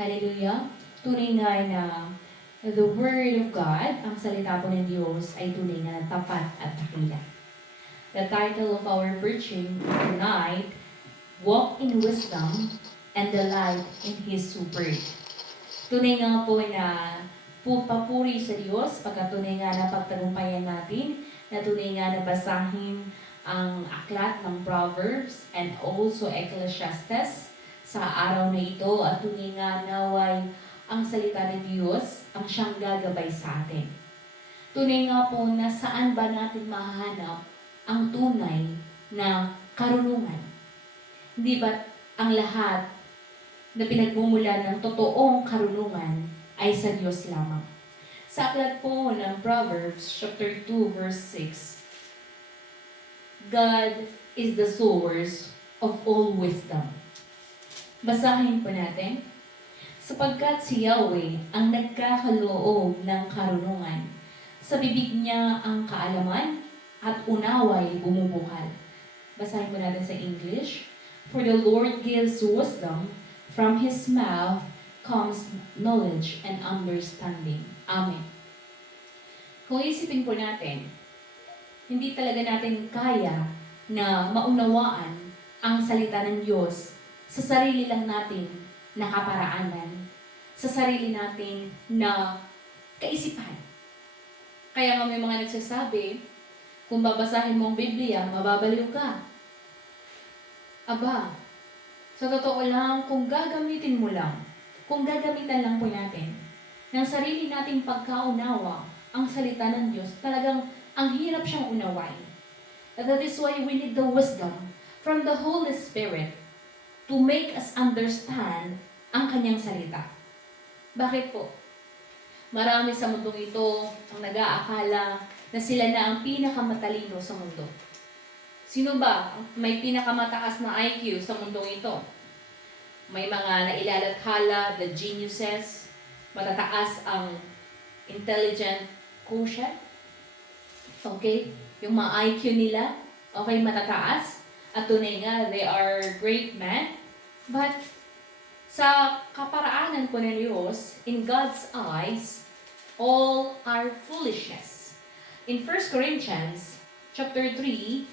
Hallelujah! Tunay nga na the Word of God, ang salita po ng Diyos, ay tunay na tapat at dakila. The title of our preaching tonight, Walk in Wisdom and Delight in His Word. Tunay nga po na papuri sa Diyos, pagkatunay nga na pagtagumpayan natin, na tunay nga na basahin ang aklat ng Proverbs and also Ecclesiastes sa araw na ito, at tunay nga naway ang salita ng Diyos ang siyang gagabay sa atin. Tunay nga po na saan ba natin mahahanap ang tunay na karunungan? Hindi ba ang lahat na pinagmumulan ng totoong karunungan ay sa Diyos lamang? Sa aklat po ng Proverbs chapter 2 verse 6, God is the source of all wisdom. Basahin po natin. Sapagkat si Yahweh ang nagkakaloob ng karunungan, sa bibig niya ang kaalaman at unaway bumubukal. Basahin po natin sa English. For the Lord gives wisdom, from His mouth comes knowledge and understanding. Amen. Kung isipin po natin, hindi talaga natin kaya na maunawaan ang salita ng Diyos sa sarili lang natin na kaparaanan, sa sarili natin na kaisipan. Kaya nga may mga nagsasabi, kung babasahin mo ang Biblia, mababaliw ka. Aba, sa totoo lang, kung gagamitin mo lang, kung gagamitan lang po natin ng sarili nating pagkaunawa ang salita ng Diyos, talagang ang hirap siyang unawain. That is why we need the wisdom from the Holy Spirit to make us understand ang kanyang salita. Bakit po? Marami sa mundong ito ang nag-aakala na sila na ang pinakamatalino sa mundo. Sino ba may pinakamataas na IQ sa mundong ito? May mga nailalathala, the geniuses, matataas ang intelligent quotient. Okay? Yung mga IQ nila, okay, matataas. At tunay nga, they are great men. But sa kaparaanan po ng Diyos, in God's eyes, all are foolishness. In 1 Corinthians chapter 3,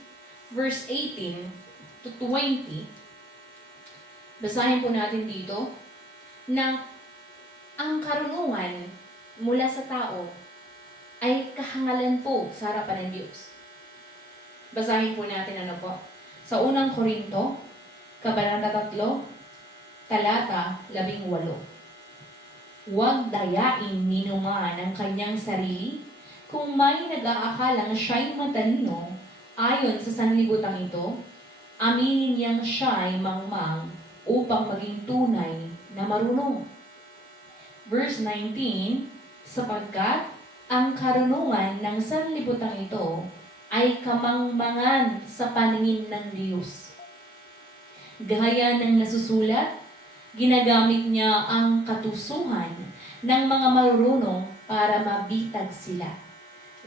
verse 18 to 20, basahin po natin dito, na ang karunungan mula sa tao ay kahangalan po sa harapan ng Diyos. Basahin po natin ano po. Sa unang Korinto, Kabanata 3, talata 18. Huwag dayain ninuman ang kanyang sarili kung may nag-aakalang siya'y matalino ayon sa sanlibutan ito, aminin niyang siya'y mangmang upang maging tunay na marunong. Verse 19, sapagkat ang karunungan ng sanlibutan ito ay kamangmangan sa paningin ng Diyos. Gaya ng nasusulat, ginagamit niya ang katusuhan ng mga marunong para mabitag sila.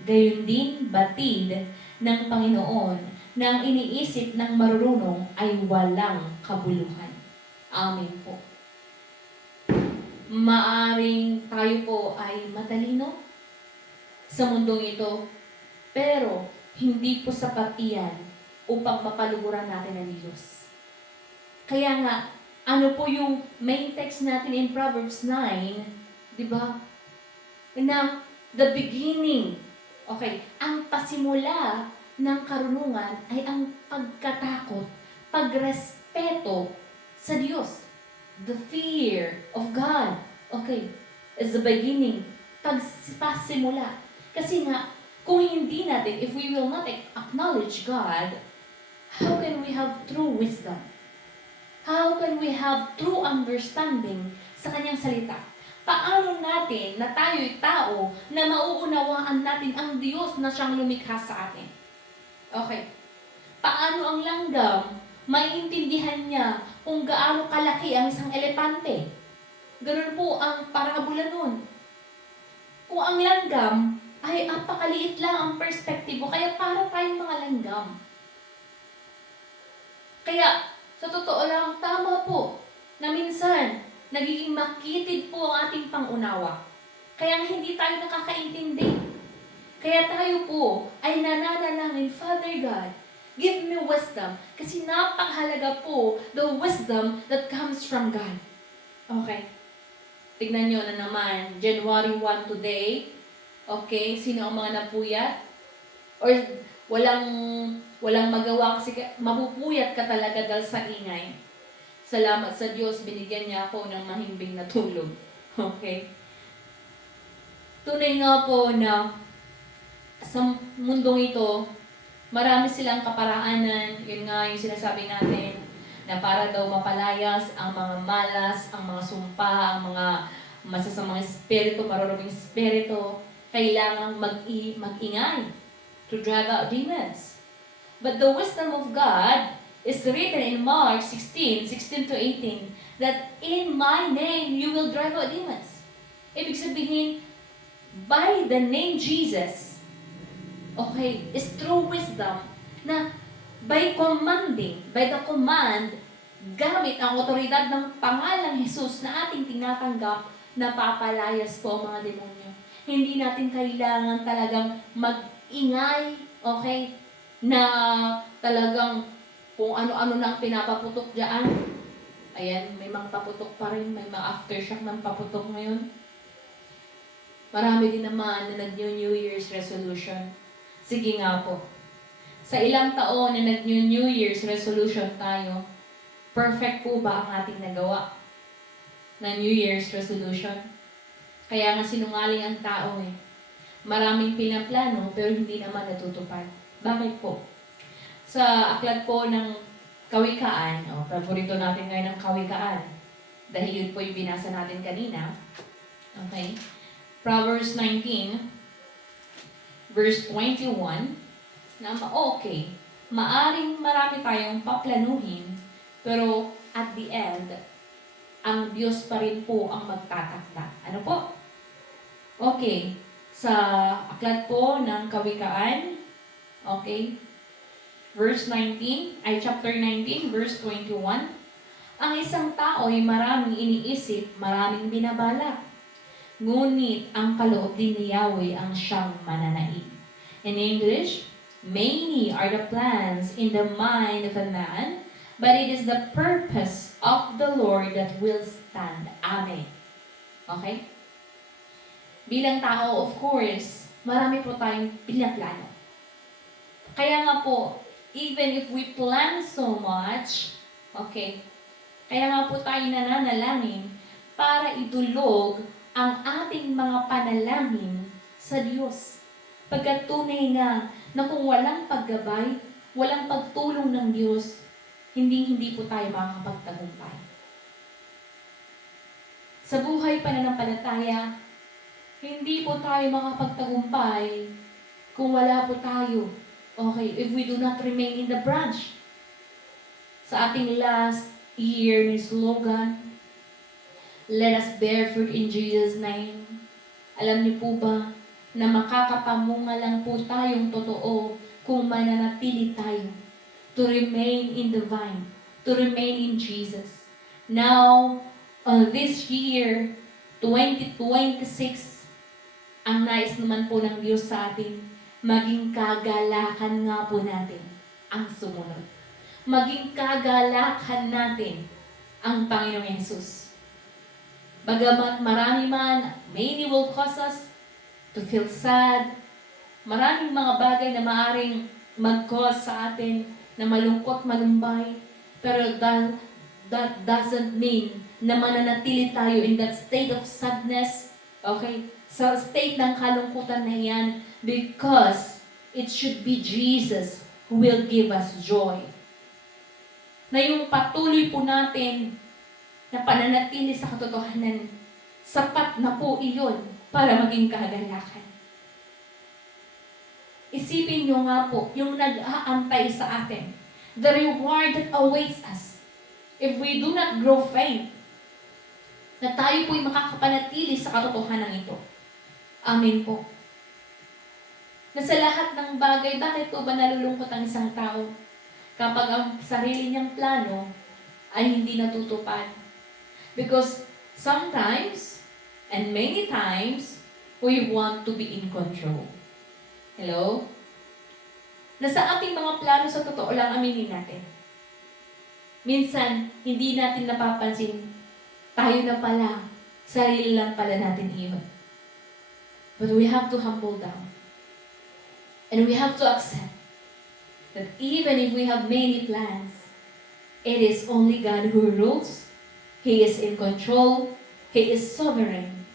Gayon din batid ng Panginoon na ang iniisip ng marunong ay walang kabuluhan. Amen po. Maaring tayo po ay matalino sa mundong ito, pero hindi po sapat iyan upang mapaluguran natin ang Diyos. Kaya nga, ano po yung main text natin in Proverbs 9, di ba? Na the beginning, okay, ang pasimula ng karunungan ay ang pagkatakot, pagrespeto sa Diyos. The fear of God, okay, is the beginning, pasimula. Kasi nga, kung hindi natin, if we will not acknowledge God, how can we have true wisdom? How can we have true understanding sa kanyang salita? Paano natin na tayo'y tao na mauunawaan natin ang Diyos na siyang lumikha sa atin? Okay. Paano ang langgam maiintindihan niya kung gaano kalaki ang isang elepante? Ganun po ang parabola nun. Kung ang langgam ay apakaliit lang ang perspektibo, kaya para tayong mga langgam. Kaya, sa totoo lang, tama po na minsan Nagiging makitid po ang ating pangunawa. Kaya hindi tayo nakakaintindi. Kaya tayo po ay nananalangin, Father God, give me wisdom. Kasi napakahalaga po the wisdom that comes from God. Okay. Tignan nyo na naman, January 1 today. Okay, sino ang mga napuyat? Or walang magawa kasi mapupuyat ka talaga dahil sa ingay. Salamat sa Diyos, binigyan niya ako ng mahimbing na tulog. Okay? Tunay nga po na sa mundong ito, marami silang kaparaanan. Yun nga yung sinasabi natin, na para daw mapalayas ang mga malas, ang mga sumpa, ang mga masasamang espiritu, maruruming espiritu, kailangang mag-ingay to drive out demons. But the wisdom of God is written in Mark 16 to 18, that in my name you will drive out demons. Ibig sabihin, by the name Jesus, okay, is true wisdom na by the command, gamit ang otoridad ng pangalang Jesus na ating tinatanggap, na papalayas po ang mga demonyo. Hindi natin kailangan talagang mag-ingay, okay, na talagang kung ano-ano na ang pinapaputok dyan. Ayan, may mga paputok pa rin, may mga aftershock ng paputok ngayon. Marami din naman na nag-New Year's resolution. Sige nga po. Sa ilang taon na nag-New Year's resolution tayo, perfect po ba ang ating nagawa na New Year's resolution? Kaya nga sinungaling ang tao eh. Maraming pinaplano pero hindi naman natutupad. Bakit po? Sa aklat po ng Kawikaan, paborito natin ngayon ng Kawikaan, dahil yun po yung binasa natin kanina. Okay? Proverbs 19, verse 21, na okay, maaring marami tayong paplanuhin, pero at the end, ang Diyos pa rin po ang magtatakda. Ano po? Okay, sa aklat po ng Kawikaan, okay, chapter 19, verse 21, ang isang tao ay maraming iniisip, maraming binabalak. Ngunit ang kaloob din ni Yahweh ang siyang mananaig. In English, many are the plans in the mind of a man, but it is the purpose of the Lord that will stand. Amen. Okay? Bilang tao, of course, marami po tayong pinaplano. Kaya nga po, even if we plan so much, okay, kaya nga po tayo nananalangin para idulog ang ating mga panalangin sa Diyos. Pagkat tunay nga na kung walang paggabay, walang pagtulong ng Diyos, hindi po tayo makakapagtagumpay. Sa buhay pananampalataya, hindi po tayo makapagtagumpay kung wala po tayo. Okay, if we do not remain in the branch. Sa ating last year ni slogan, let us bear fruit in Jesus' name. Alam niyo po ba na makakapamunga lang po tayong totoo kung mananatili tayo to remain in the vine, to remain in Jesus. Now, this year, 2026, ang nais naman po ng Diyos sa atin, maging kagalakan nga po natin ang sumunod. Maging kagalakan natin ang Panginoong Yesus. Bagamat marami man, many will cause us to feel sad. Maraming mga bagay na maaring mag-cause sa atin na malungkot, malumbay. Pero that doesn't mean na mananatili tayo in that state of sadness. Okay? Sa state ng kalungkutan na yan, because it should be Jesus who will give us joy. Na yung patuloy po natin na pananatili sa katotohanan, sapat na po iyon para maging kagalakan. Isipin nyo nga po, yung nag-aantay sa atin, the reward that awaits us, if we do not grow faint, na tayo po'y makakapanatili sa katotohanan ito. Amen po. Na sa lahat ng bagay, bakit po ba nalulungkot ang isang tao kapag ang sarili niyang plano ay hindi natutupad? Because Sometimes, and many times, we want to be in control. Hello? Nasa ating mga plano sa totoo lang aminin natin. Minsan, hindi natin napapansin, tayo na pala, sarili lang pala natin iyon. But we have to humble down. And we have to accept that even if we have many plans, it is only God who rules. He is in control. He is sovereign.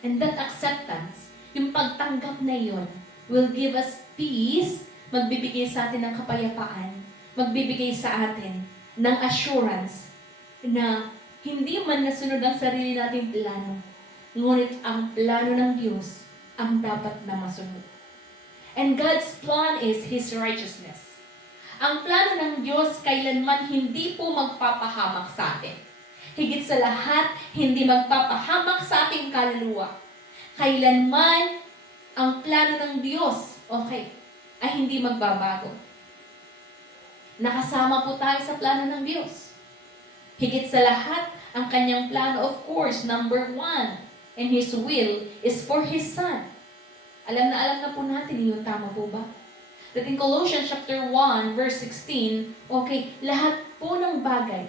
And that acceptance, yung pagtanggap na yun, will give us peace, magbibigay sa atin ng kapayapaan, magbibigay sa atin ng assurance na hindi man nasunod ang sarili nating plano, ngunit ang plano ng Diyos ang dapat na masunod. And God's plan is His righteousness. Ang plano ng Diyos kailanman hindi po magpapahamak sa atin. Higit sa lahat, hindi magpapahamak sa ating kaluluwa. Kailanman ang plano ng Diyos, ay hindi magbabago. Nakasama po tayo sa plano ng Diyos. Higit sa lahat, ang kanyang plano, of course, number 1, and His will is for His Son. Alam na po natin yun, tama po ba? That in Colossians chapter 1, verse 16, lahat po ng bagay,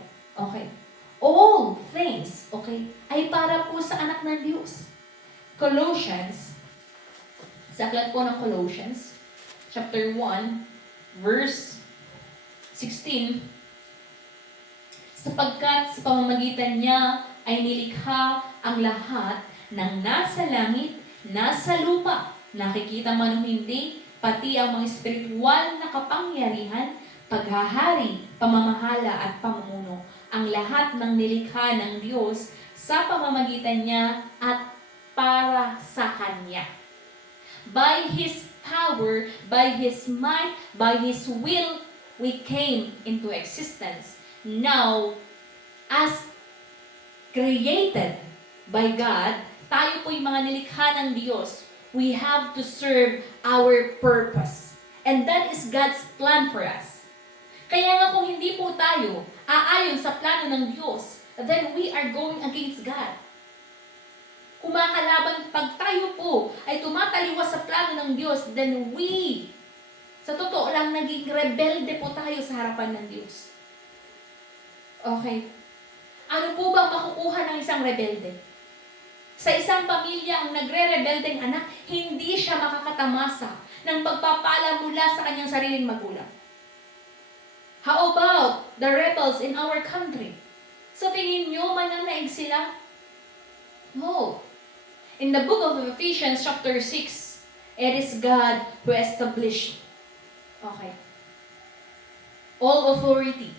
all things, ay para po sa anak ng Diyos. Colossians, sa aklat po ng Colossians, chapter 1, verse 16, sapagkat sa pamamagitan niya ay nilikha ang lahat ng nasa langit, nasa lupa, nakikita man o hindi, pati ang mga espiritual na kapangyarihan, paghahari, pamamahala at pamumuno. Ang lahat ng nilikha ng Diyos sa pamamagitan niya at para sa Kanya. By His power, by His might, by His will, we came into existence. Now, as created by God, tayo po'y mga nilikha ng Diyos. We have to serve our purpose. And that is God's plan for us. Kaya nga kung hindi po tayo aayon sa plano ng Diyos, then we are going against God. Kumakalaban, pag tayo po ay tumataliwas sa plano ng Diyos, then we, sa totoo lang, naging rebelde po tayo sa harapan ng Diyos. Ano po ba makukuha ng isang rebelde? Sa isang pamilya, ang nagre-rebeldeng anak, hindi siya makakatamasa ng pagpapala mula sa kanyang sariling magulang. How about the rebels in our country? Sa tingin nyo, mananaig sila? No. In the book of Ephesians chapter 6, it is God who established all authority.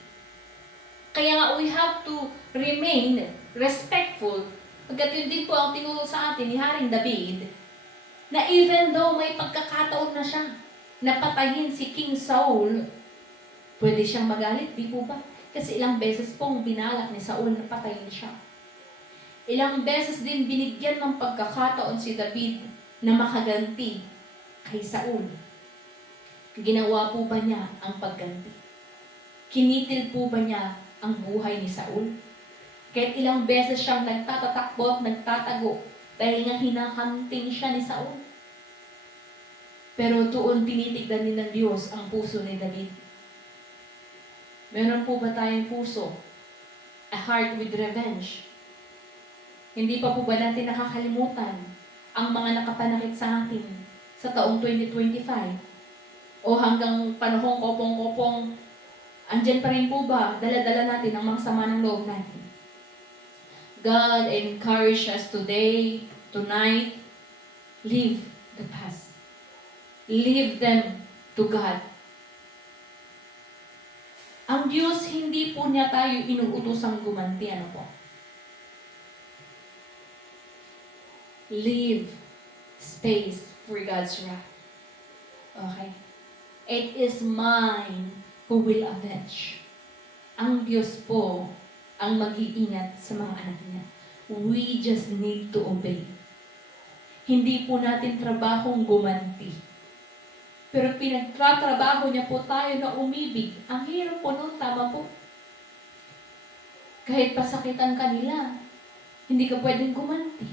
Kaya nga, we have to remain respectful. Pagkat yun din po ang tinuro sa atin ni Haring David, na even though may pagkakataon na siya, napatayin si King Saul, pwede siyang magalit, di po ba? Kasi ilang beses pong binalak ni Saul na patayin siya. Ilang beses din binigyan ng pagkakataon si David na makaganti kay Saul. Ginawa po ba niya ang pagganti? Kinitil po ba niya ang buhay ni Saul? Kahit ilang beses siyang nagtatatakbo at nagtatago dahil nga hinahunting siya ni Saul. Pero doon tinitignan din ng Diyos ang puso ni David. Meron po ba tayong puso? A heart with revenge? Hindi pa po ba natin nakakalimutan ang mga nakapanakit sa atin sa taong 2025? O hanggang panahong kopong-kopong, andyan pa rin po ba dala-dala natin ang mga sama ng loob natin? God encourage us today, tonight, leave the past. Leave them to God. Ang Diyos, hindi po niya tayo inuutosang gumanti. Ano po? Leave space for God's wrath. It is mine who will avenge. Ang Diyos po ang mag-iingat sa mga anak niya. We just need to obey. Hindi po natin trabahong gumanti. Pero pinagtatrabaho niya po tayo na umibig. Ang hirap po nun, tama po. Kahit pasakitan kanila, Hindi ka pwedeng gumanti.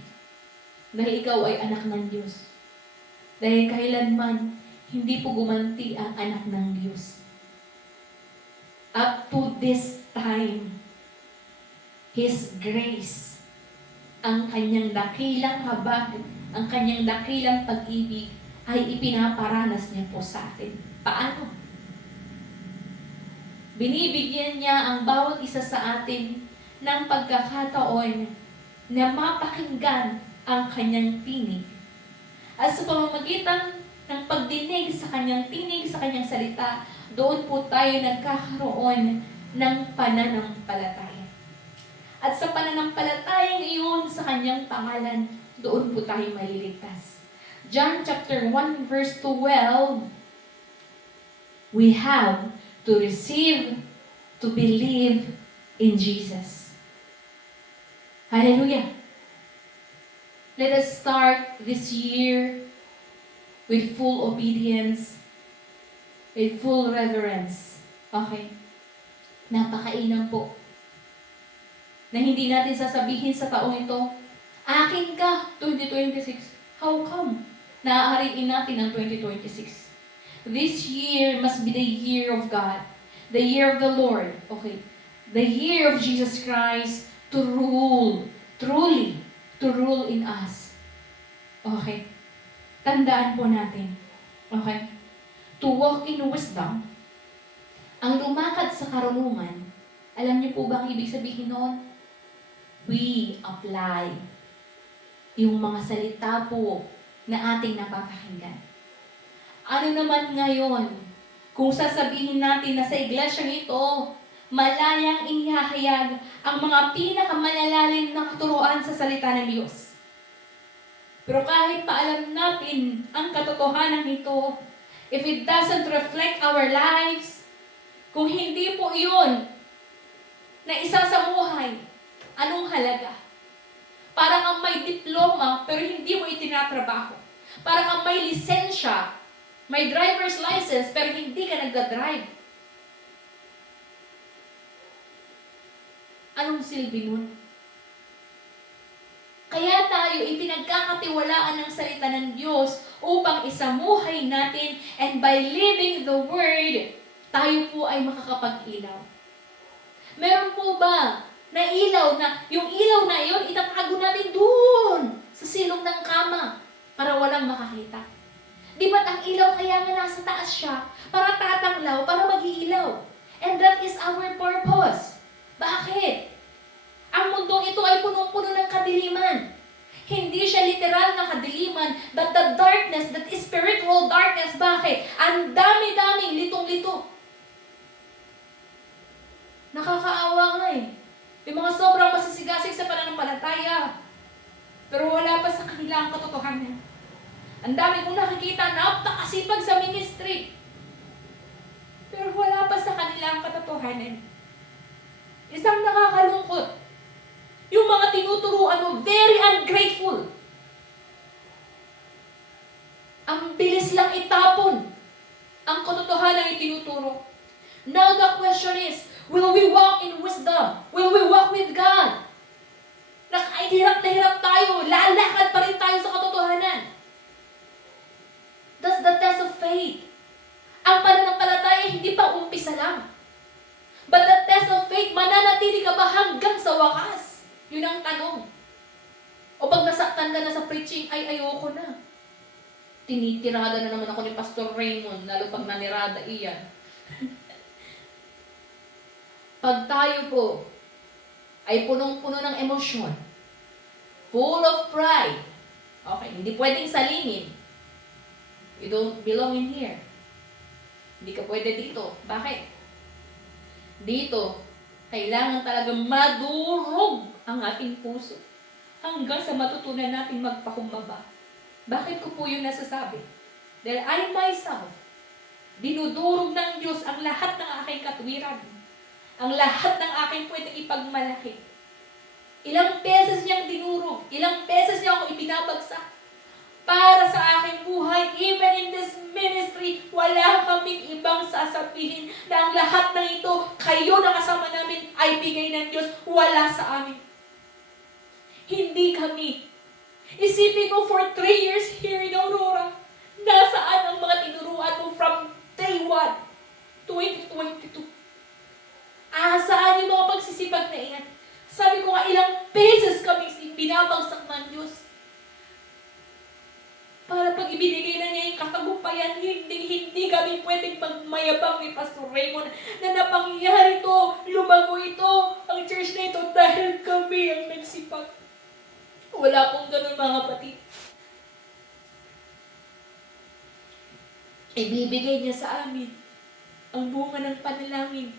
Dahil ikaw ay anak ng Diyos. Dahil kailanman, hindi po gumanti ang anak ng Diyos. Up to this time, His grace, ang kanyang dakilang habag, ang kanyang dakilang pag-ibig, ay ipinaparanas niya po sa atin. Paano? Binibigyan niya ang bawat isa sa atin ng pagkakataon na mapakinggan ang kanyang tinig. At sa pamamagitan ng pagdinig sa kanyang tinig, sa kanyang salita, doon po tayo nagkakaroon ng pananampalataya. At sa pananampalatayang iyon sa kanyang pangalan, doon po tayo maliligtas. John chapter 1 verse 12, we have to receive, to believe in Jesus. Hallelujah. Let us start this year with full obedience, with full reverence. Okay? Napakainam po. Na hindi natin sasabihin sa taong ito, akin ka, 2026. How come? Naaariin natin ang 2026. This year must be the year of God. The year of the Lord. Okay? The year of Jesus Christ to rule. Truly, to rule in us. Okay? Tandaan po natin. Okay? To walk in wisdom. Ang lumakad sa karunungan, alam niyo po ba ang ibig sabihin noon? We apply yung mga salita po na ating napapakinggan. Ano naman ngayon, kung sasabihin natin na sa iglesyang ito, malayang inihahayag ang mga pinakamalalalim na katuruan sa salita ng Diyos. Pero kahit paalam natin ang katotohanan nito, if it doesn't reflect our lives, kung hindi po iyon na isa sa buhay, anong halaga? Para kang may diploma pero hindi mo itinatrabaho. Para kang may lisensya, may driver's license pero hindi ka nagdadrive. Anong silbi nun? Kaya tayo ipinagkakatiwalaan ng salita ng Diyos upang isamuhay natin, and by living the Word, tayo po ay makakapag-ilaw. Meron po ba na ilaw na, yung ilaw na iyon, itatago natin doon sa silong ng kama para walang makakita? Di ba't ang ilaw kaya nga nasa taas siya? Para tatanglaw, para mag-iilaw. And that is our purpose. Bakit? Ang mundong ito ay punong-puno ng kadiliman. Hindi siya literal na kadiliman, but the darkness, that is spiritual darkness. Bakit? Ang dami-daming litong-lito. Nakakaawa nga eh. Yung mga sobrang masasigasig sa pananampalataya, pero wala pa sa kanila ang katotohanan. Ang dami kong nakikita, napakasipag sa ministry, pero wala pa sa kanila ang katotohanan. Isang nakakalungkot, yung mga tinuturuan mo, very ungrateful. Ang bilis lang itapon ang katotohanan yung tinuturo. Now the question is, will we walk in wisdom? Will we walk with God? Na kahit hirap na hirap tayo, lalakad pa rin tayo sa katotohanan. That's the test of faith. Ang pananampalataya hindi pa umpisa lang. But the test of faith, mananatili ka ba hanggang sa wakas? Yun ang tanong. O pag nasaktan ka na sa preaching, ay ayoko na. Tinitirada na naman ako ni Pastor Raymond, lalo pag nanirada iyan. Pag tayo po ay punong-puno ng emosyon, full of pride, okay, hindi pwedeng salingin. You don't belong in here. Hindi ka pwede dito. Bakit? Dito, kailangan talagang madurog ang ating puso hanggang sa matutunan natin magpakumbaba. Bakit ko po yung nasasabi? Dahil I myself, dinudurog ng Diyos ang lahat ng aking katwiran. Ang lahat ng aking pwedeng ipagmalaki. Ilang beses niyang dinurog, ilang beses niya ako ibinabagsak. Para sa aking buhay, even in this ministry, wala kaming ibang sasabihin na ang lahat ng ito, kayo na kasama namin, ay bigay ng Diyos, wala sa amin. Hindi kami. Isipin mo, for 3 years here in Aurora, nasaan ang mga tinuruan mo from day 1, 2022? Saan yung mga pagsisipag na iyan? Sabi ko nga, ilang beses kami binabagsak ng Diyos. Para pag ibinigay na niya yung katagumpayan, hindi kami pwedeng magmayabang ni Pastor Raymond na napangyari ito, lumago ito, ang church na ito dahil kami ang nagsipag. Wala pong ganun mga kapatid. Ibibigay niya sa amin ang bunga ng panalangin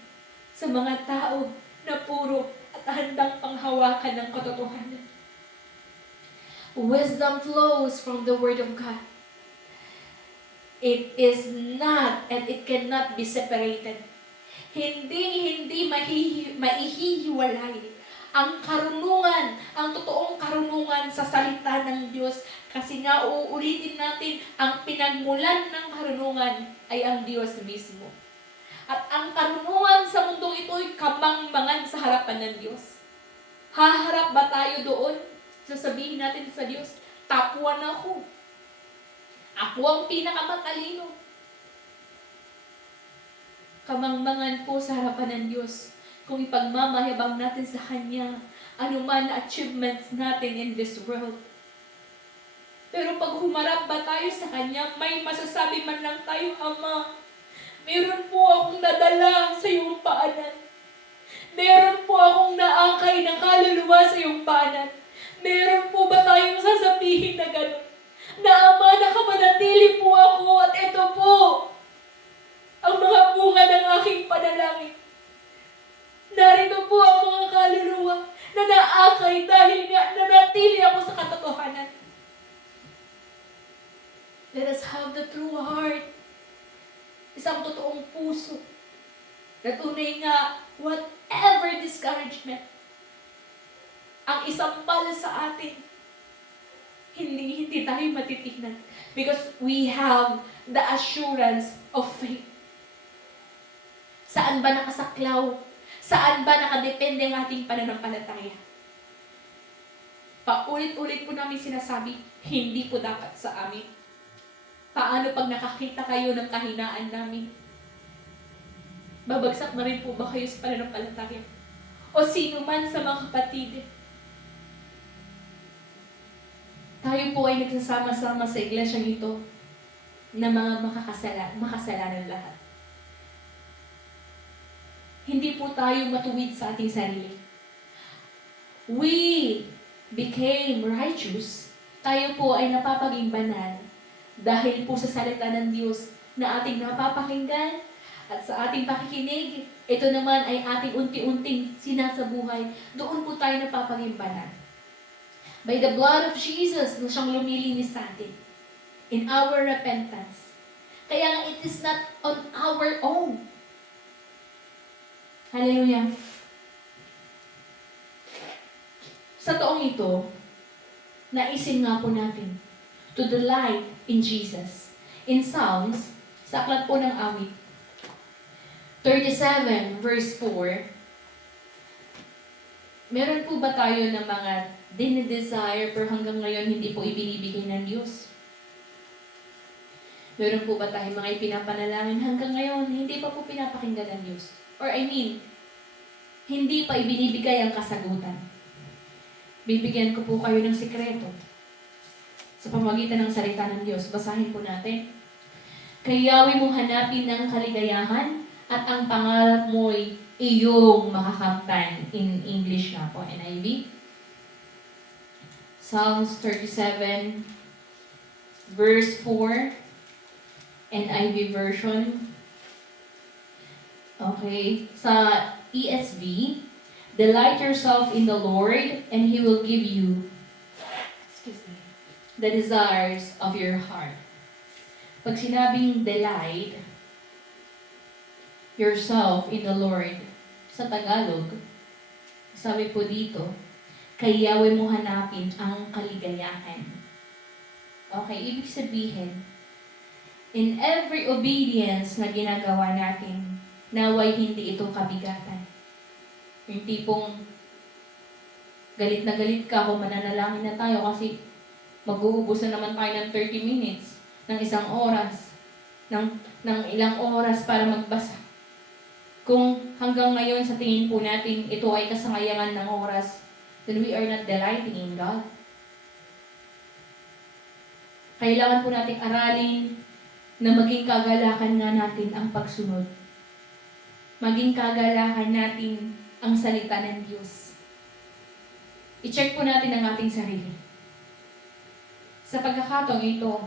sa mga tao na puro at handang panghawakan ng katotohanan. Wisdom flows from the Word of God. It is not and it cannot be separated. Hindi maihihiwalay ang karunungan, ang totoong karunungan sa salita ng Diyos. Kasi nga uulitin natin, ang pinagmulan ng karunungan ay ang Diyos mismo. At ang karunungan sa mundong ito ay kamangmangan sa harapan ng Diyos. Haharap ba tayo doon? Sasabihin natin sa Diyos, top 1 ako. Ako ang pinakamatalino. Kamangmangan po sa harapan ng Diyos kung ipagmamayabang natin sa Kanya anuman na achievements natin in this world. Pero pag humarap ba tayo sa Kanya, may masasabi man lang tayo, Ama, meron po akong nadala sa iyong paanan. Meron po akong naakay ng kaluluwa sa iyong paanan. Meron po ba tayong sasabihin na gano'n? Na Ama, nakapanatili po ako at ito po ang mga bunga ng aking panalangin. Narito po ang mga kaluluwa na naakay dahil nga nanatili ako sa katotohanan. Let us have the true heart. Isang totoong puso. Na tunay nga, whatever discouragement, ang isang pala sa atin, hindi tayo matitignan. Because we have the assurance of faith. Saan ba nakasaklaw? Saan ba nakadepende ang ating pananampalataya? Paulit-ulit po namin sinasabi, hindi po dapat sa amin. Paano pag nakakita kayo ng kahinaan namin? Babagsak na rin po ba kayo sa pananampalataya? O sino man sa mga kapatid? Tayo po ay nagsasama-sama sa iglesyang ito na mga makasalanan lahat. Hindi po tayo matuwid sa ating sarili. We became righteous. Tayo po ay napapaging banal dahil po sa salita ng Diyos na ating napapakinggan at sa ating pakikinig. Ito naman ay ating unti-unting sinasabuhay. Doon po tayo napapaging banal. By the blood of Jesus na siyang lumilinis sa atin. In our repentance. Kaya nga it is not on our own. Hallelujah. Sa taong ito, naisin nga po natin to delight in Jesus. In Psalms, sa aklat po ng awit, 37 verse 4, meron po ba tayo ng mga dinidesire pero hanggang ngayon hindi po ibinibigay ng Diyos? Meron po ba tayong mga ipinapanalangin hanggang ngayon hindi pa po pinapakinggan ng Diyos? Or hindi pa ibinibigay ang kasagutan. Bibigyan ko po kayo ng sikreto sa pamamagitan ng salita ng Diyos. Basahin po natin. Kayawi mong hanapin ng kaligayahan at ang pangarap mo'y iyong makakamtan. In English na po, NIV. Psalms 37, verse 4, NIV version. Okay, sa ESV, delight yourself in the Lord, and He will give you the desires of your heart. Pag sinabing delight yourself in the Lord, sa Tagalog, sabi po dito, kayawi mo hanapin ang kaligayahan. Okay, ibig sabihin, in every obedience na ginagawa natin, naway hindi ito kabigatan. Yung tipong Galit na galit ka kung mananalangin na tayo kasi mag-uubos na naman tayo ng 30 minutes, ng isang oras, ng ilang oras para magbasa. Kung hanggang ngayon sa tingin po natin ito ay kasangayangan ng oras, then we are not delighting in God. Kailangan po nating aralin na maging kagalakan nga natin ang pagsunod. Maging kagalakan natin ang salita ng Diyos. I-check po natin ang ating sarili. Sa pagkakataong ito,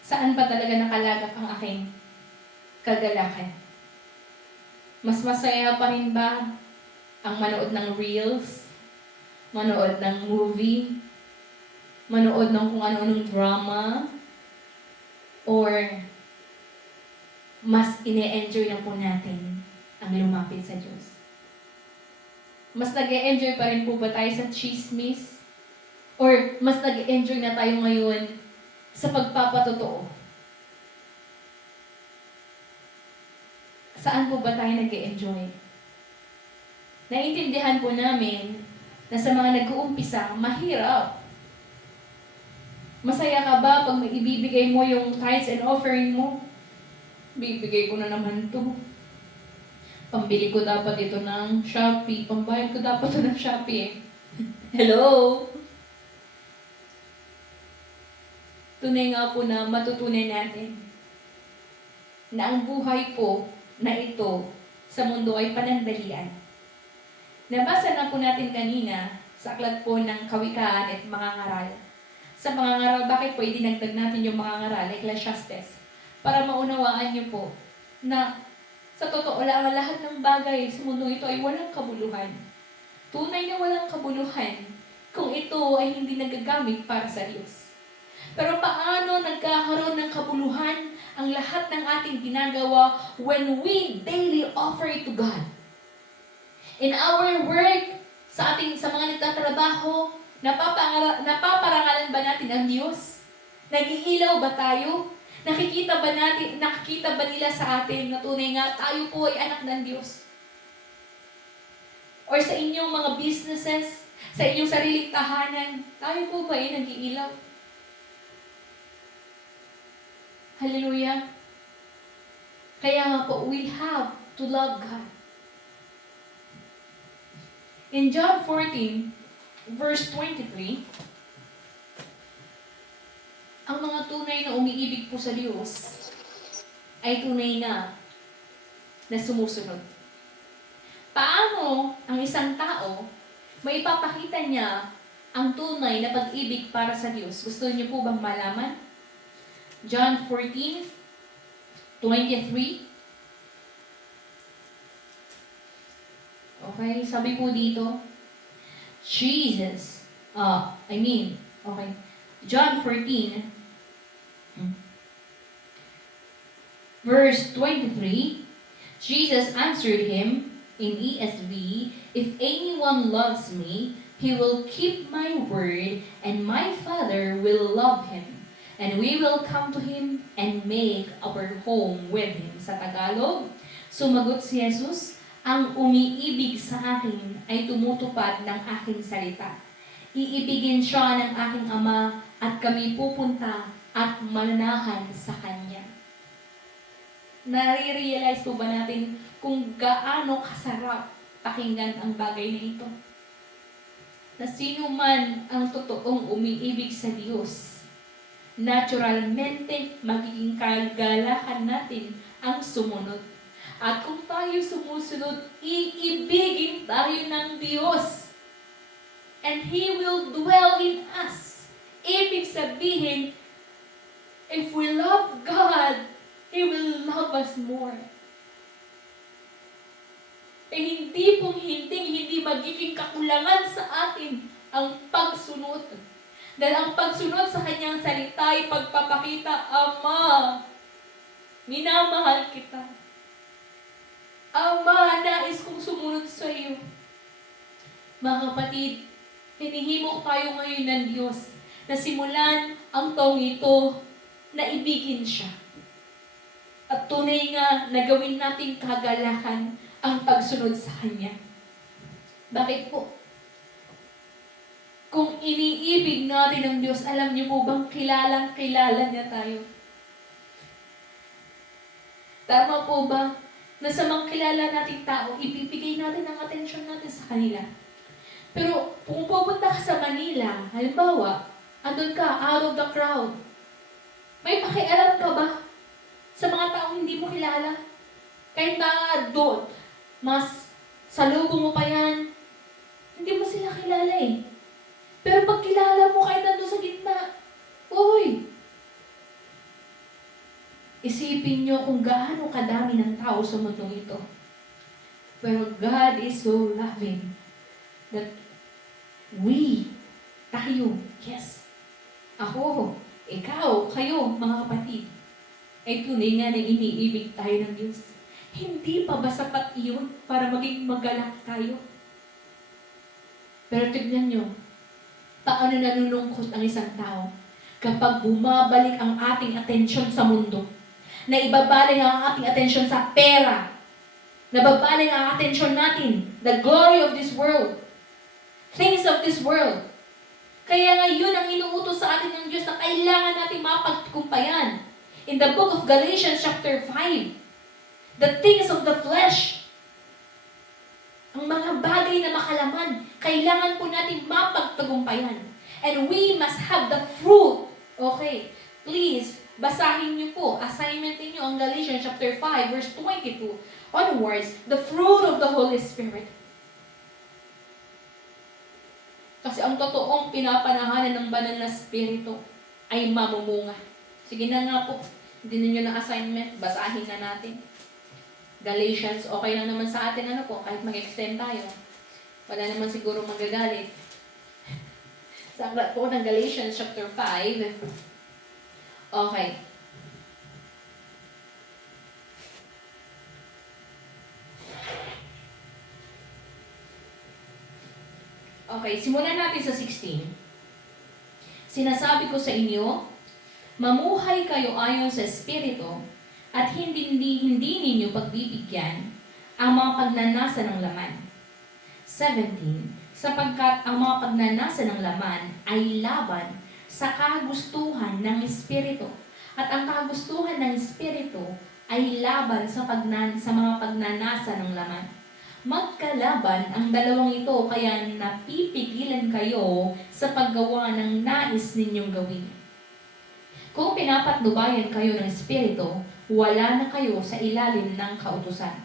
saan ba talaga nakalagak ang aking kagalakan? Mas masaya pa rin ba ang manood ng reels, manood ng movie, manood ng kung ano-anong drama, or mas ine-enjoy na po natin ang lumapit sa Diyos? Mas nag-e-enjoy pa rin po ba tayo sa chismis? Or mas nag-e-enjoy na tayo ngayon sa pagpapatotoo? Saan po ba tayo nag-e-enjoy? Naiintindihan po namin na sa mga nag-uumpisa, mahirap. Masaya ka ba pag ibibigay mo yung tithes and offering mo? Bibigay ko na naman to. Pambili ko dapat ito ng Shopee. Pambayad ko dapat ito ng Shopee. Hello? Tunay nga po na matutunan natin na ang buhay po na ito sa mundo ay panandalian. Nabasa na po natin kanina sa aklat po ng Kawikaan at mga ngaral. Sa mga ngaral, bakit po idinagdag natin yung mga ngaral, Ecclesiastes? Para maunawaan niyo po na sa totoo lang, lahat ng bagay sa mundo ito ay walang kabuluhan. Tunay na walang kabuluhan kung ito ay hindi nagagamit para sa Diyos. Pero paano nagkakaroon ng kabuluhan ang lahat ng ating ginagawa when we daily offer it to God? In our work, sa mga nagtatrabaho, napaparangalan ba natin ang Diyos? Nag-iilaw ba tayo? Nakikita ba nila sa atin na tunay nga tayo po ay anak ng Diyos? Or sa inyong mga businesses, sa inyong sariling tahanan, tayo po ba ay nag-iilaw? Hallelujah! Kaya nga po, we have to love God. In John 14, verse 23, ang mga tunay na umiibig po sa Diyos ay tunay na sumusunod. Paano ang isang tao maipapakita niya ang tunay na pag-ibig para sa Diyos? Gusto niyo po bang malaman? John 14, 23. Okay, sabi po dito, John 14, verse 23, Jesus answered him in ESV, "If anyone loves me, he will keep my word, and my Father will love him, and we will come to him and make our home with him." Sa Tagalog, sumagot si Jesus, "Ang umiibig sa akin ay tumutupad ng aking salita. Iibigin siya ng aking Ama at kami pupunta at manahan sa Kanya." Nare-realize po ba natin kung gaano kasarap pakinggan ang bagay na ito? Na sino man ang totoong umiibig sa Diyos, naturalmente magiging kagalakan natin ang sumunod. At kung tayo sumusunod, iibigin tayo ng Diyos. And He will dwell in us. Ibig sabihin, if we love God, He will love us more. Hindi magiging kakulangan sa atin ang pagsunod. Dahil ang pagsunod sa Kanyang salita ay pagpapakita, Ama, minamahal kita. Ama, nais kong sumunod sa iyo. Mga kapatid, hinihimok tayo ngayon ng Diyos na simulan ang taong ito na ibigin siya. At tunay nga na gawin nating kagalakan ang pagsunod sa Kanya. Bakit po? Kung iniibig natin ng Diyos, alam niyo po bang kilalang-kilala niya tayo? Tama po ba? Na sa mga kilala nating tao, ibibigay natin ang atensyon natin sa kanila. Pero kung pupunta ka sa Manila, halimbawa, andun ka, out of the crowd, may pakialam ka ba sa mga taong hindi mo kilala? Kahit na doon, mas salubong mo pa yan, hindi mo sila kilala eh. Pero pag kilala mo kahit nandun sa gitna, uy, isipin nyo kung gaano kadami ng tao sa mundong ito. Pero God is so loving that tayo, yes, ako, ikaw, kayo, mga kapatid, ay tunay nga na iniibig tayo ng Diyos. Hindi pa ba sapat iyon para maging magalak tayo? Pero tignan nyo, paano nanunungkot ang isang tao kapag bumabalik ang ating atensyon sa mundo, na ibabalik ang ating atensyon sa pera, nababalik ang atensyon natin, the glory of this world, things of this world. Kaya ngayon ang inuutos sa atin ng Diyos na kailangan natin mapagtagumpayan. In the book of Galatians chapter 5, the things of the flesh, ang mga bagay na makalaman, kailangan po natin mapagtagumpayan. And we must have the fruit. Okay, please, basahin niyo po, assignment niyo ang Galatians chapter 5, verse 22 onwards, the fruit of the Holy Spirit. Kasi ang totoong pinapanahanan ng banal na spirito ay mamumunga. Sige na nga po, hindi ninyo na assignment, basahin na natin. Galatians, okay lang naman sa atin, ano po, kahit mag-extend tayo. Wala naman siguro magagalit. Sa aklat po ng Galatians chapter 5, okay. Okay, simulan natin sa 16. Sinasabi ko sa inyo, mamuhay kayo ayon sa Espiritu at hindi ninyo pagbibigyan ang mga pagnanasa ng laman. 17. Sapagkat ang mga pagnanasa ng laman ay laban sa kagustuhan ng Espiritu at ang kagustuhan ng Espiritu ay laban sa mga pagnanasa ng laman. Magkalaban ang dalawang ito kaya napipigilan kayo sa paggawa ng nais ninyong gawin. Kung pinapatnubayan kayo ng Espiritu, wala na kayo sa ilalim ng kautusan.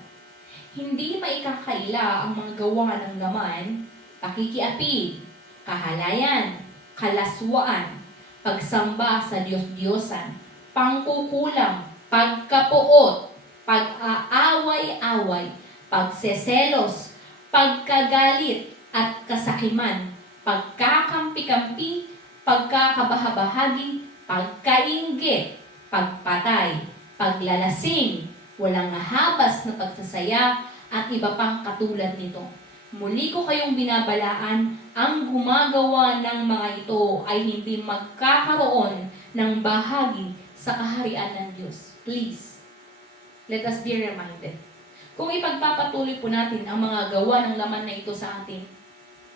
Hindi maikakaila ang mga gawa ng laman, pakikiapi, kahalayan, kalaswaan, pagsamba sa Diyos-Diyosan, pangkukulam, pagkapuot, pag-aaway-away, pagseselos, pagkagalit at kasakiman, pagkakampi-kampi, pagkakabahabahagi, pagkainggit, pagpatay, paglalasing, walang habas na pagsasaya, at iba pang katulad nito. Muli ko kayong binabalaan, ang gumagawa ng mga ito ay hindi magkakaroon ng bahagi sa kaharian ng Diyos. Please, let us be reminded. Kung ipagpapatuloy po natin ang mga gawa ng laman na ito sa atin,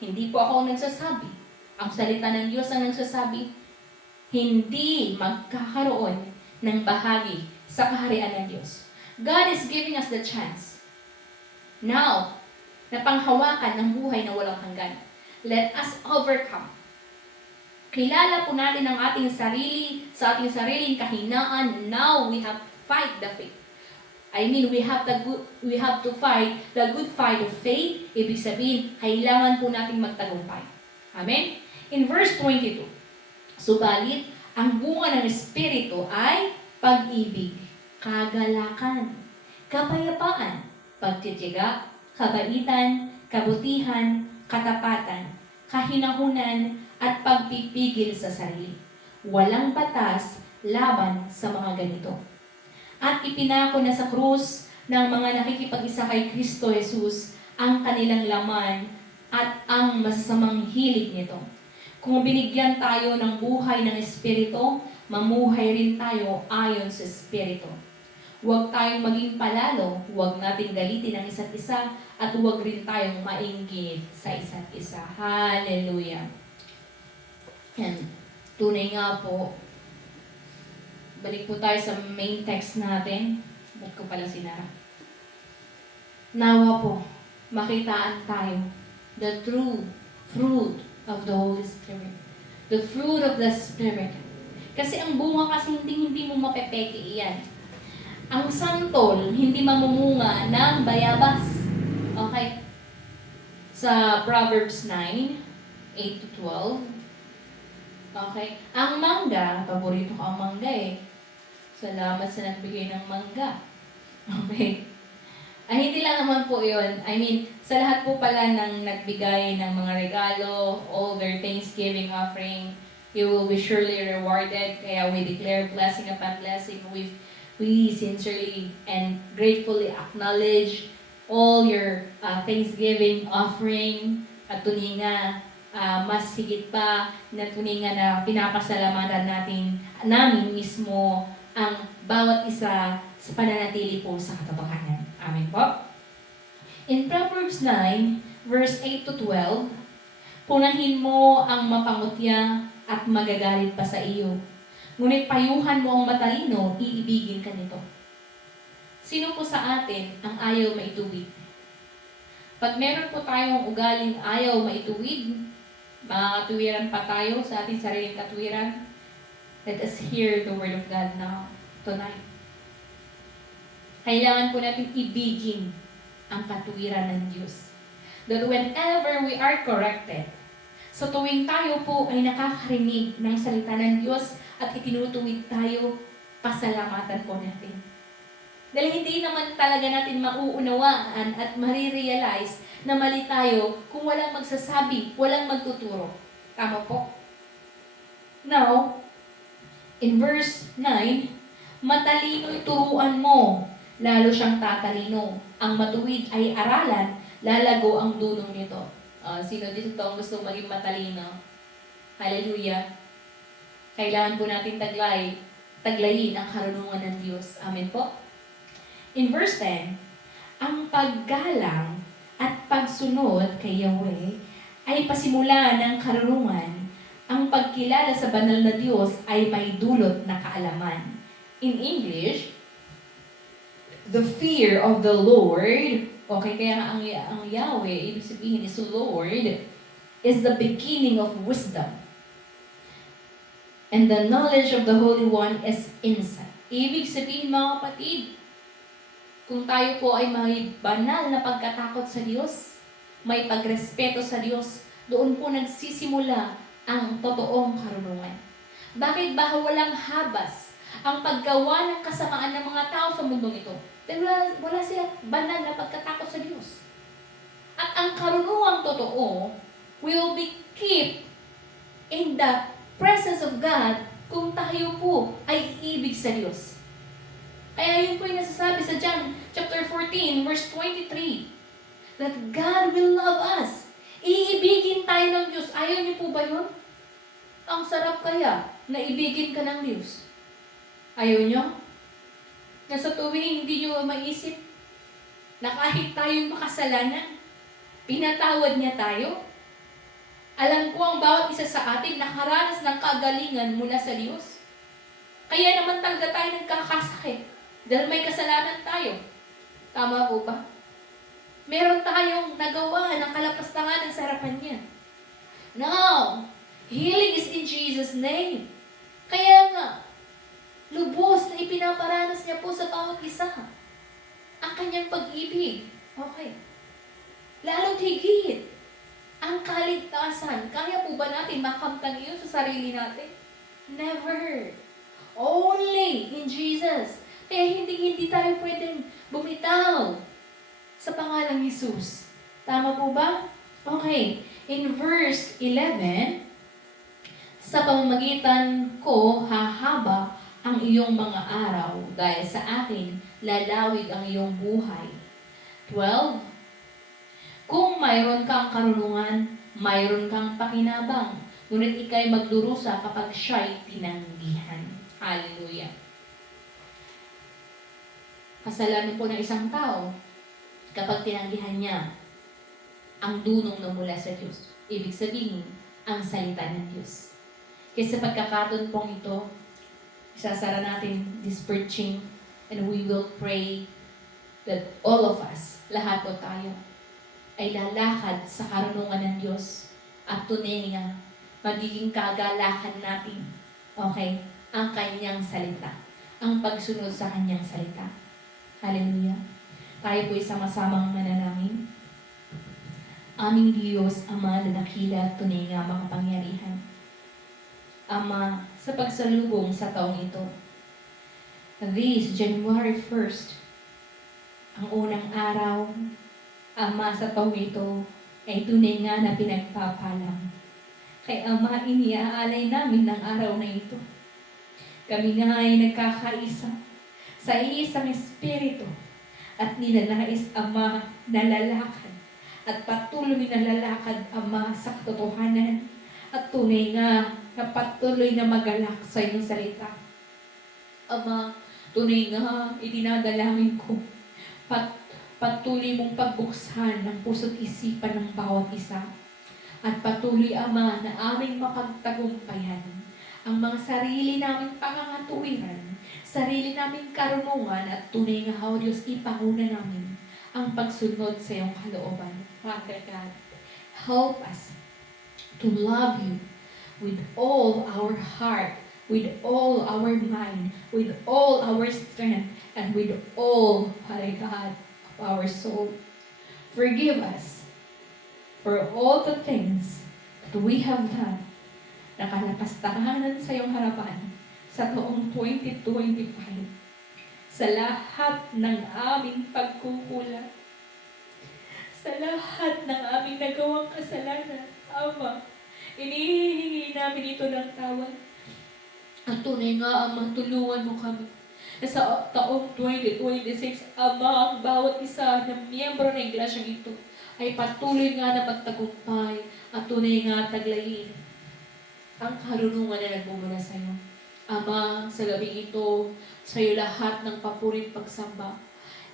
hindi po ako ang nagsasabi. Ang salita ng Diyos ang nagsasabi, hindi magkakaroon ng bahagi sa kaharian ng Diyos. God is giving us the chance now na panghawakan ng buhay na walang hanggan. Let us overcome. Kilala po natin ang ating sarili sa ating sariling kahinaan. Now we have to fight the faith. We have to fight the good fight of faith. Ibig sabihin, kailangan po nating magtagumpay. Amen? In verse 22, subalit, ang bunga ng Espiritu ay pag-ibig, kagalakan, kapayapaan, pagtitiyaga, kabaitan, kabutihan, katapatan, kahinahunan, at pagpipigil sa sarili. Walang batas laban sa mga ganito. At ipinako na sa krus ng mga nakikipag-isa kay Kristo Jesus ang kanilang laman at ang masasamang hilig nito. Kung binigyan tayo ng buhay ng Espiritu, mamuhay rin tayo ayon sa Espiritu. Huwag tayong maging palalo, huwag nating galitin ang isa't isa, at huwag rin tayong mainggit sa isa't isa. Hallelujah! And tunay nga po, balik po tayo sa main text natin. Ba't ko pala sinara? Nawa po, makitaan tayo the true fruit of the Holy Spirit. The fruit of the Spirit. Kasi ang bunga kasi hindi mo mapepeke iyan. Ang santol, hindi mamumunga ng bayabas. Okay? Sa Proverbs 9, 8 to 12. Okay? Ang mangga, paborito ko ang mangga eh. Salamat sa nagbigay ng mangga. Okay? Ay, hindi lang naman po yun. I mean, sa lahat po pala ng nagbigay ng mga regalo, all their Thanksgiving offering, you will be surely rewarded. Kaya we declare blessing upon blessing. We sincerely and gratefully acknowledge all your Thanksgiving offering at tuninga, mas higit pa na tuninga na pinapasalamatan namin mismo ang bawat isa sa pananatili po sa katotohanan. Amen po. In Proverbs 9, verse 8 to 12, punahin mo ang mapangutya at magagalit pa sa iyo. Ngunit payuhan mo ang matalino, iibigin ka nito. Sino po sa atin ang ayaw maituwid? Pag meron po tayong ugaling ayaw maituwid, makatuwiran pa tayo sa ating sariling katwiran, let us hear the word of God now, tonight. Kailangan po natin ibigin ang katuwiran ng Diyos. That whenever we are corrected, sa tuwing tayo po ay nakakarinig ng salita ng Diyos at itinutuwid tayo, pasalamatan po natin. Dahil hindi naman talaga natin mauunawaan at marirealize na mali tayo kung walang magsasabi, walang magtuturo. Tama po? Now, in verse 9, matalino'y turuan mo, lalo siyang tatalino. Ang matuwid ay aralan, lalago ang dulong nito. Sino dito ang gusto maging matalino? Hallelujah. Kailangan po natin taglayin ang karunungan ng Diyos. Amen po. In verse 10, ang paggalang at pagsunod kay Yahweh ay pasimula ng karunungan. Ang pagkilala sa banal na Diyos ay may dulot na kaalaman. In English, the fear of the Lord, okay, kaya ang Yahweh, ibig sabihin is Lord, is the beginning of wisdom. And the knowledge of the Holy One is insight. Ibig sabihin, mga kapatid, kung tayo po ay may banal na pagkatakot sa Diyos, may pagrespeto sa Diyos, doon po nagsisimula ang totoong karunungan. Bakit ba walang habas ang paggawa ng kasamaan ng mga tao sa mundong ito? Dahil wala silang banal na pagkatakot sa Diyos. At ang karunungang totoo will be kept in the presence of God kung tayo po ay iibig sa Diyos. Kaya yun po yung nasasabi sa John chapter 14, verse 23, that God will love us. Iibigin tayo ng Diyos. Ayaw niyo po ba yun? Ang sarap kaya na ibigin ka ng Diyos. Ayaw niyo? Na sa tuwing hindi niyo maisip na kahit tayong makasalanan, pinatawad niya tayo. Alam ko ang bawat isa sa atin nakaranas ng kagalingan mula sa Diyos. Kaya naman talaga tayo nagkakasakit dahil may kasalanan tayo. Tama po ba? Meron tayong nagawa ng kalapastangan sa harapan niya. Now, healing is in Jesus' name. Kaya nga, lubos na ipinaparanas niya po sa bawat isa ang kanyang pag-ibig. Okay. Lalo't higit, ang kaligtasan. Kaya po ba natin makamtan iyon sa sarili natin? Never. Only in Jesus. Kaya hindi tayo pwedeng bumitaw sa pangalang Jesus. Tama po ba? Okay. In verse 11, sa pamamagitan ko hahaba ang iyong mga araw dahil sa akin lalawig ang iyong buhay. 12, kung mayroon kang karunungan, mayroon kang pakinabang, ngunit ikay magdurusa kapag siya'y tinanggihan. Hallelujah. Kasalanan po ng isang tao kapag tinanggihan niya ang dunong na mula sa Diyos. Ibig sabihin, ang salita ng Diyos. Kaya sa pagkakataon pong ito, isasara natin this preaching and we will pray that all of us, lahat po tayo, ay lalakad sa karunungan ng Diyos at tunay nga magiging kagalakan natin, okay, ang kanyang salita, ang pagsunod sa kanyang salita. Hallelujah. Tayo po sama-samang manalangin. Aming Diyos, Ama na dakila at tunay nga makapangyarihan. Ama, sa pagsalubong sa taong ito, this January 1st, ang unang araw, Ama, sa taong ito, ay tunay nga na pinagpapalang. Kay Ama, iniaalay namin ng araw na ito. Kami nga ay nagkakaisa sa iisang Espiritu at ninanais, Ama, na lalakad at patuloy na lalakad, Ama, sa katotohanan at tunay nga na patuloy na magalak sa iyong salita. Ama, tunay nga, idinadalangin ko, patuloy mong pagbuksan ng puso't isipan ng bawat isa. At patuloy, Ama, na aming mapagtagumpayan ang mga sarili naming pangangatuwiran, sarili naming karunungan at tunay nga, O Diyos, ipanguna namin ang pagsunod sa iyong kalooban. Father God, help us to love you with all our heart, with all our mind, with all our strength, and with all, Father God, of our soul. Forgive us for all the things that we have done na kalapastanganan sa iyong harapan sa taong 2025. Sa lahat ng aming pagkukulang, sa lahat ng aming nagawang kasalanan, Ama, inihihingi namin ito ng tawad. At tunay nga, Ama, tulungan mo kami. Sa taong 2026, Ama, ang bawat isa ng miyembro ng iglesia ito ay patuloy nga na magtagumpay at tunay nga taglayin ang karunungan na nagmumula sa iyo. Ama, sa gabing ito, sa iyo lahat ng papurit pagsamba.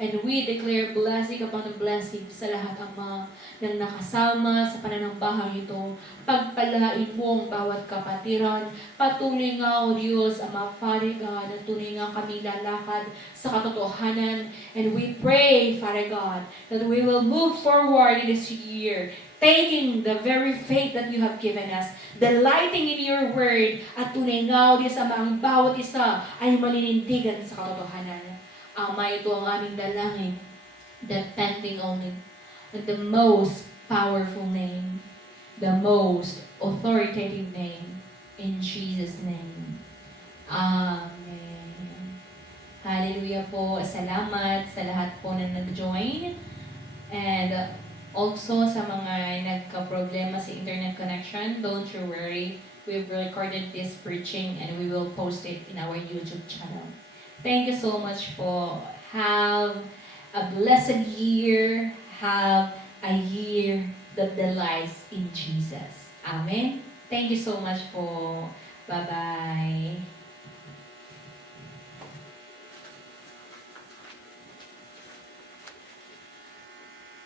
And we declare blessing upon the blessing sa lahat, Ama, ng nakasama sa pananambahang ito. Pagpalain mo ang bawat kapatiran. Patuloy nga, O Diyos, Ama, Father God, at tunay nga kami lalakad sa katotohanan. And we pray, Father God, that we will move forward in this year, taking the very faith that you have given us, delighting in your word, at tunay nga, O Diyos, Ama, ang bawat isa ay maninindigan sa katotohanan. Ama, ito ang aming dalangin, depending only on the most powerful name, the most authoritative name, in Jesus' name. Amen. Hallelujah po. Salamat sa lahat po na nag-join. And also sa mga nagka-problema sa internet connection, don't you worry. We've recorded this preaching and we will post it in our YouTube channel. Thank you so much po. Have a blessed year. Have a year that delights in Jesus. Amen. Thank you so much po. Bye-bye.